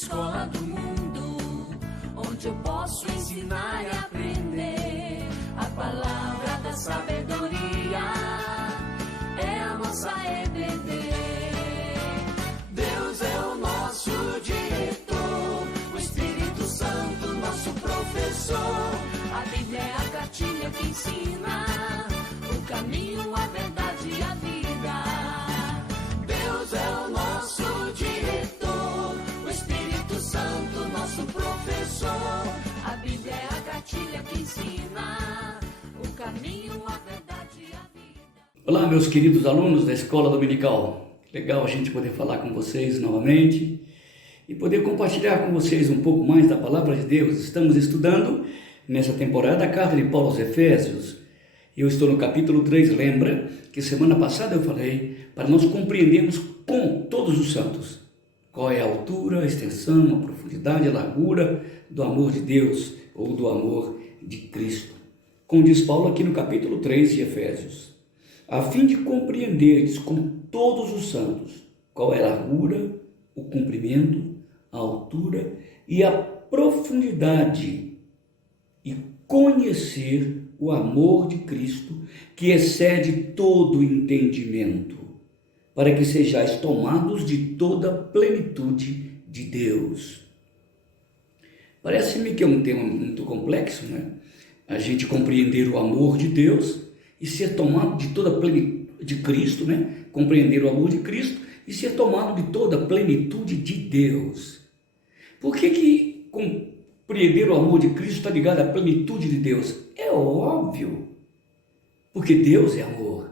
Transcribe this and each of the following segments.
escola do mundo, onde eu posso ensinar e aprender. A palavra da sabedoria é a nossa EBD. Deus é o nosso diretor, o Espírito Santo nosso professor. A Bíblia é a cartilha que ensina o caminho, a verdade e a vida. Deus é o nosso diretor, o Espírito Santo nosso professor. A Bíblia é a cartilha que ensina o caminho, a verdade e a vida. Olá, meus queridos alunos da Escola Dominical. Legal a gente poder falar com vocês novamente e poder compartilhar com vocês um pouco mais da Palavra de Deus. Estamos estudando nessa temporada a carta de Paulo aos Efésios. Eu estou no capítulo 3, lembra que semana passada eu falei para nós compreendermos com todos os santos qual é a altura, a extensão, a profundidade, a largura do amor de Deus ou do amor de Cristo. Como diz Paulo aqui no capítulo 3 de Efésios, a fim de compreenderdes com todos os santos qual é a largura, o comprimento, a altura e a profundidade, e conhecer o amor de Cristo, que excede todo entendimento, para que sejais tomados de toda a plenitude de Deus. Parece-me que é um tema muito complexo, né? A gente compreender o amor de Deus e ser tomado de toda a plenitude de Cristo, né? Compreender o amor de Cristo e ser tomado de toda a plenitude de Deus. Por que compreender o amor de Cristo está ligado à plenitude de Deus? É óbvio, porque Deus é amor.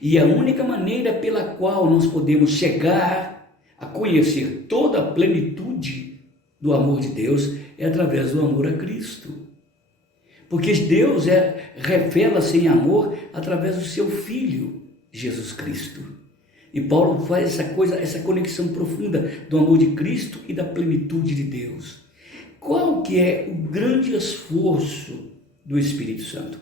E a única maneira pela qual nós podemos chegar a conhecer toda a plenitude do amor de Deus é através do amor a Cristo. Porque Deus revela-se em amor através do seu Filho, Jesus Cristo. E Paulo faz essa conexão profunda do amor de Cristo e da plenitude de Deus. Qual que é o grande esforço do Espírito Santo?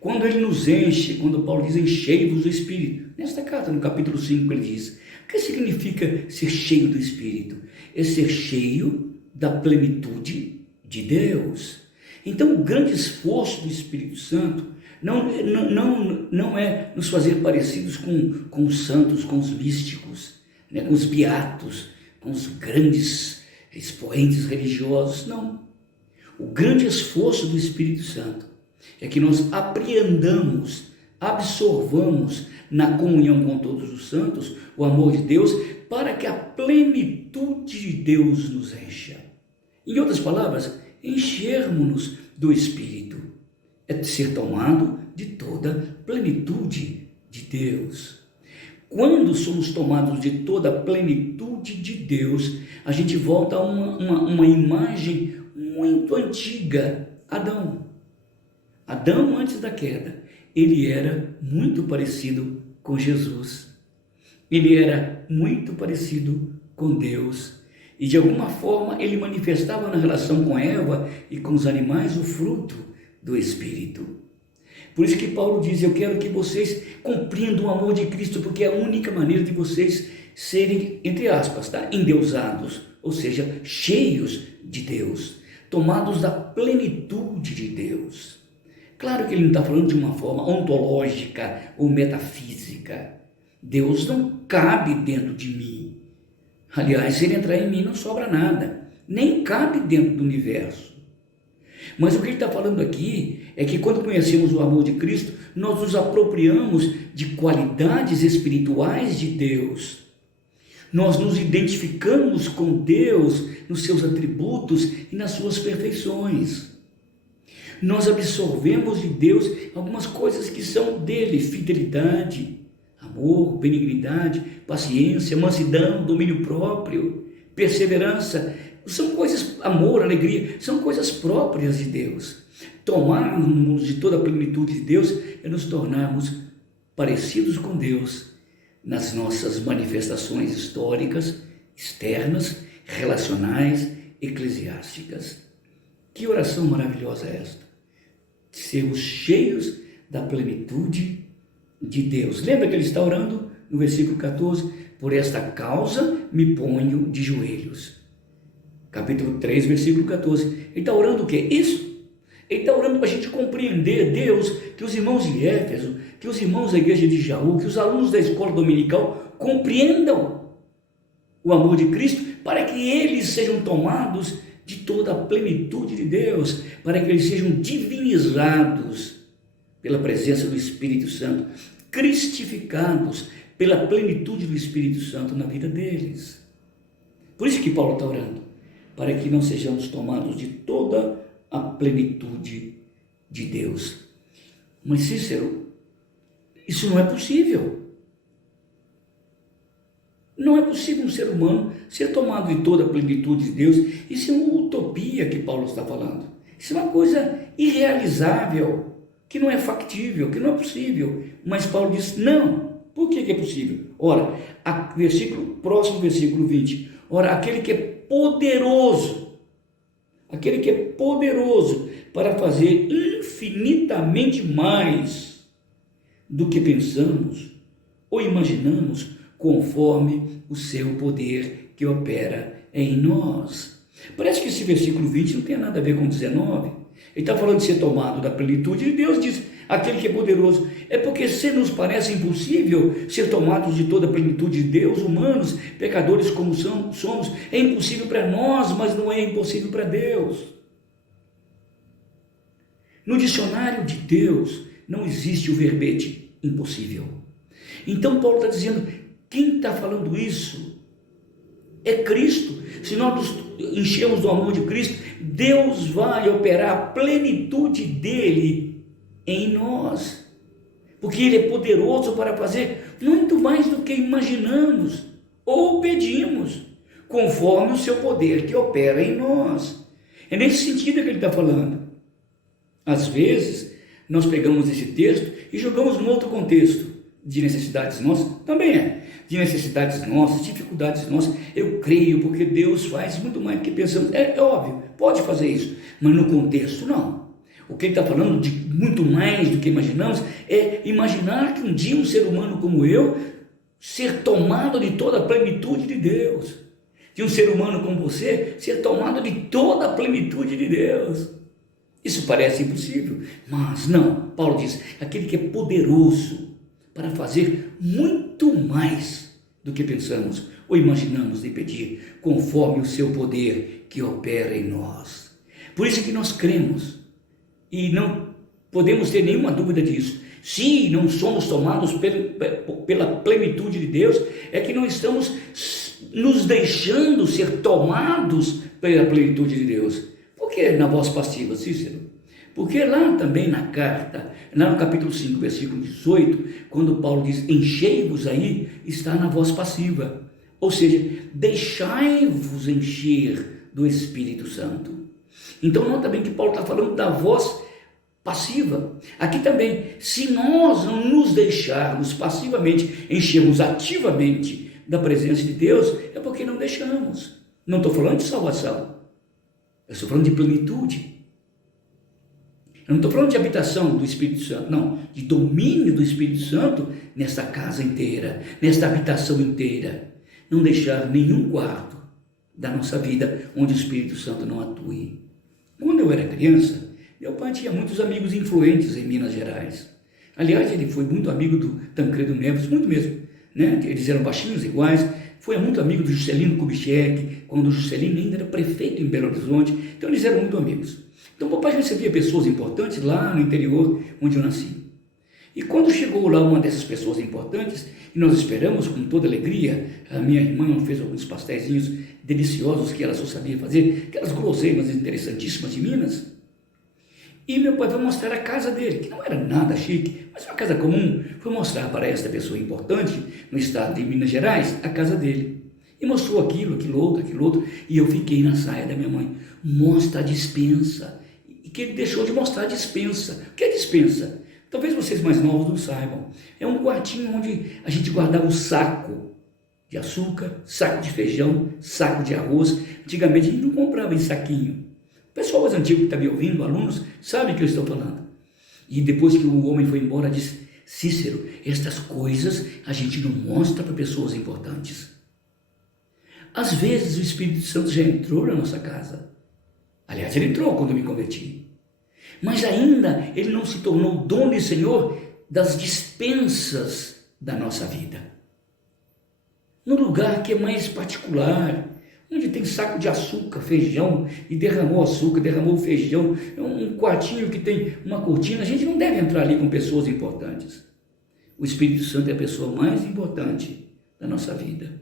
Quando ele nos enche, quando Paulo diz enchei-vos do Espírito, nesta carta, no capítulo 5, ele diz, o que significa ser cheio do Espírito? É ser cheio da plenitude de Deus. Então, o grande esforço do Espírito Santo não é nos fazer parecidos com os santos, com os místicos, né, com os beatos, com os grandes expoentes religiosos, não. O grande esforço do Espírito Santo é que nós apreendamos, absorvamos na comunhão com todos os santos o amor de Deus para que a plenitude de Deus nos encha. Em outras palavras, enchermos-nos do Espírito é ser tomado de toda a plenitude de Deus. Quando somos tomados de toda a plenitude de Deus, a gente volta a uma imagem muito antiga, Adão. Adão, antes da queda, ele era muito parecido com Jesus. Ele era muito parecido com Deus. E de alguma forma ele manifestava na relação com Eva e com os animais o fruto do Espírito. Por isso que Paulo diz, eu quero que vocês compreendam o amor de Cristo, porque é a única maneira de vocês serem, entre aspas, tá? Endeusados, ou seja, cheios de Deus, tomados da plenitude de Deus. Claro que ele não está falando de uma forma ontológica ou metafísica. Deus não cabe dentro de mim. Aliás, se ele entrar em mim não sobra nada, nem cabe dentro do universo. Mas o que ele está falando aqui é que quando conhecemos o amor de Cristo, nós nos apropriamos de qualidades espirituais de Deus. Nós nos identificamos com Deus nos seus atributos e nas suas perfeições. Nós absorvemos de Deus algumas coisas que são dele, fidelidade, amor, benignidade, paciência, mansidão, domínio próprio, perseverança. São coisas, amor, alegria, são coisas próprias de Deus. Tomarmos de toda a plenitude de Deus é nos tornarmos parecidos com Deus nas nossas manifestações históricas, externas, relacionais, eclesiásticas. Que oração maravilhosa é esta? Sermos cheios da plenitude de Deus. Lembra que ele está orando no versículo 14? Por esta causa me ponho de joelhos. capítulo 3, versículo 14. Ele está orando o quê? Isso. Ele está orando para a gente compreender Deus, que os irmãos de Éfeso, que os irmãos da igreja de Jaú, que os alunos da escola dominical compreendam o amor de Cristo, para que eles sejam tomados de toda a plenitude de Deus, para que eles sejam divinizados pela presença do Espírito Santo, cristificados pela plenitude do Espírito Santo na vida deles. Por isso que Paulo está orando, para que não sejamos tomados de toda a plenitude de Deus. Mas Cícero, isso não é possível. Não é possível um ser humano ser tomado de toda a plenitude de Deus. Isso é uma utopia que Paulo está falando. Isso é uma coisa irrealizável, que não é factível, que não é possível. Mas Paulo diz, não. Por que é possível? Ora, próximo versículo 20. Ora, aquele que é poderoso para fazer infinitamente mais do que pensamos ou imaginamos, conforme o seu poder que opera em nós. Parece que esse versículo 20 não tem nada a ver com 19. Ele está falando de ser tomado da plenitude de Deus, diz, aquele que é poderoso. É porque se nos parece impossível ser tomados de toda a plenitude de Deus, humanos, pecadores como somos, é impossível para nós, mas não é impossível para Deus. No dicionário de Deus não existe o verbete impossível. Então Paulo está dizendo, quem está falando isso é Cristo. Se nós nos enchemos do amor de Cristo, Deus vai operar a plenitude dele em nós, porque ele é poderoso para fazer muito mais do que imaginamos ou pedimos, conforme o seu poder que opera em nós. É nesse sentido que ele está falando. Às vezes nós pegamos esse texto e jogamos num outro contexto de necessidades nossas, também de necessidades nossas, dificuldades nossas. Eu creio, porque Deus faz muito mais do que pensamos. É óbvio, pode fazer isso, mas no contexto não. O que ele está falando de muito mais do que imaginamos é imaginar que um dia um ser humano como eu ser tomado de toda a plenitude de Deus, de um ser humano como você ser tomado de toda a plenitude de Deus. Isso parece impossível, mas não. Paulo diz, aquele que é poderoso para fazer muito mais do que pensamos ou imaginamos de pedir, conforme o seu poder que opera em nós. Por isso que nós cremos, e não podemos ter nenhuma dúvida disso. Se não somos tomados pela plenitude de Deus, é que não estamos nos deixando ser tomados pela plenitude de Deus. Por que na voz passiva, Cícero? Porque lá também na carta, lá no capítulo 5, versículo 18, quando Paulo diz, enchei-vos aí, está na voz passiva. Ou seja, deixai-vos encher do Espírito Santo. Então nota bem que Paulo está falando da voz passiva. Aqui também, se nós não nos deixarmos passivamente, enchermos ativamente da presença de Deus, é porque não deixamos. Não estou falando de salvação, eu estou falando de plenitude. Eu não estou falando de habitação do Espírito Santo, não, de domínio do Espírito Santo nesta casa inteira, nesta habitação inteira. Não deixar nenhum quarto da nossa vida onde o Espírito Santo não atue. Quando eu era criança, meu pai tinha muitos amigos influentes em Minas Gerais. Aliás, ele foi muito amigo do Tancredo Neves, muito mesmo, né? Eles eram baixinhos iguais. Foi muito amigo do Juscelino Kubitschek, quando o Juscelino ainda era prefeito em Belo Horizonte. Então eles eram muito amigos. Então o papai recebia pessoas importantes lá no interior onde eu nasci. E quando chegou lá uma dessas pessoas importantes, e nós esperamos com toda alegria, a minha irmã fez alguns pastéisinhos deliciosos que ela só sabia fazer, aquelas guloseimas interessantíssimas de Minas. E meu pai foi mostrar a casa dele, que não era nada chique, mas uma casa comum. Foi mostrar para esta pessoa importante, no estado de Minas Gerais, a casa dele. E mostrou aquilo outro, e eu fiquei na saia da minha mãe. Mostra a despensa. E que ele deixou de mostrar a despensa. O que é despensa? Talvez vocês mais novos não saibam. É um quartinho onde a gente guardava o saco de açúcar, saco de feijão, saco de arroz. Antigamente a gente não comprava em saquinho. O pessoal mais antigo que está me ouvindo, alunos, sabe o que eu estou falando. E depois que o homem foi embora, disse, Cícero, estas coisas a gente não mostra para pessoas importantes. Às vezes o Espírito Santo já entrou na nossa casa. Aliás, ele entrou quando eu me converti. Mas ainda ele não se tornou dono e senhor das dispensas da nossa vida. No lugar que é mais particular, onde tem saco de açúcar, feijão, e derramou açúcar, derramou feijão, um quartinho que tem uma cortina, a gente não deve entrar ali com pessoas importantes. O Espírito Santo é a pessoa mais importante da nossa vida.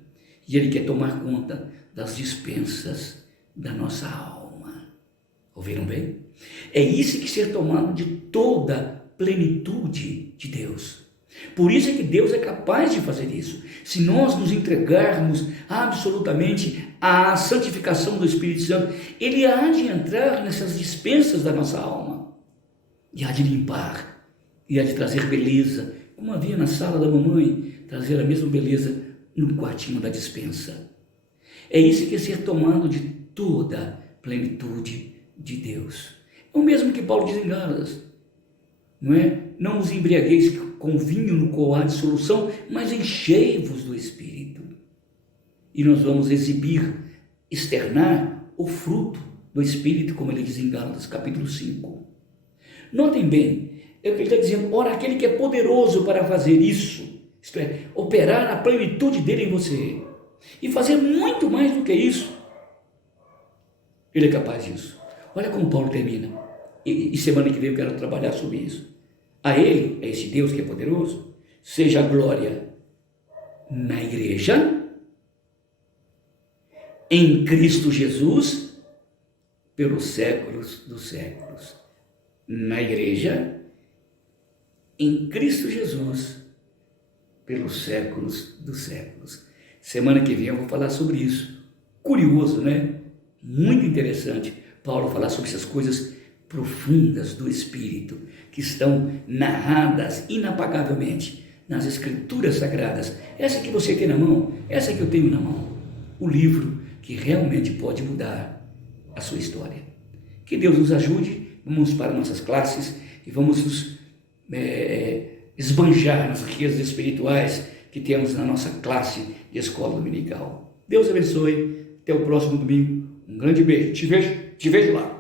E ele quer tomar conta das dispensas da nossa alma. Ouviram bem? É isso que ser tomado de toda a plenitude de Deus. Por isso é que Deus é capaz de fazer isso. Se nós nos entregarmos absolutamente à santificação do Espírito Santo, ele há de entrar nessas dispensas da nossa alma. E há de limpar, e há de trazer beleza, como havia na sala da mamãe, trazer a mesma beleza no quartinho da dispensa. É isso que é ser tomado de toda a plenitude de Deus. É o mesmo que Paulo diz em Gálatas, não é? Não os embriagueis com vinho no qual há dissolução, mas enchei-vos do Espírito. E nós vamos externar o fruto do Espírito, como ele diz em Gálatas, capítulo 5. Notem bem, é o que ele está dizendo, ora, aquele que é poderoso para fazer isso, isto é, operar a plenitude dele em você, e fazer muito mais do que isso, ele é capaz disso. Olha como Paulo termina, e semana que vem eu quero trabalhar sobre isso. A ele, a esse Deus que é poderoso, seja a glória na igreja, em Cristo Jesus, pelos séculos dos séculos. Na igreja, em Cristo Jesus, pelos séculos dos séculos. Semana que vem eu vou falar sobre isso. Curioso, né? Muito interessante Paulo falar sobre essas coisas profundas do Espírito, que estão narradas inapagavelmente nas Escrituras Sagradas. Essa que você tem na mão, essa que eu tenho na mão. O livro que realmente pode mudar a sua história. Que Deus nos ajude. Vamos para nossas classes e vamos nos esbanjar nas riquezas espirituais que temos na nossa classe de escola dominical. Deus abençoe. Até o próximo domingo. Um grande beijo. Te vejo lá.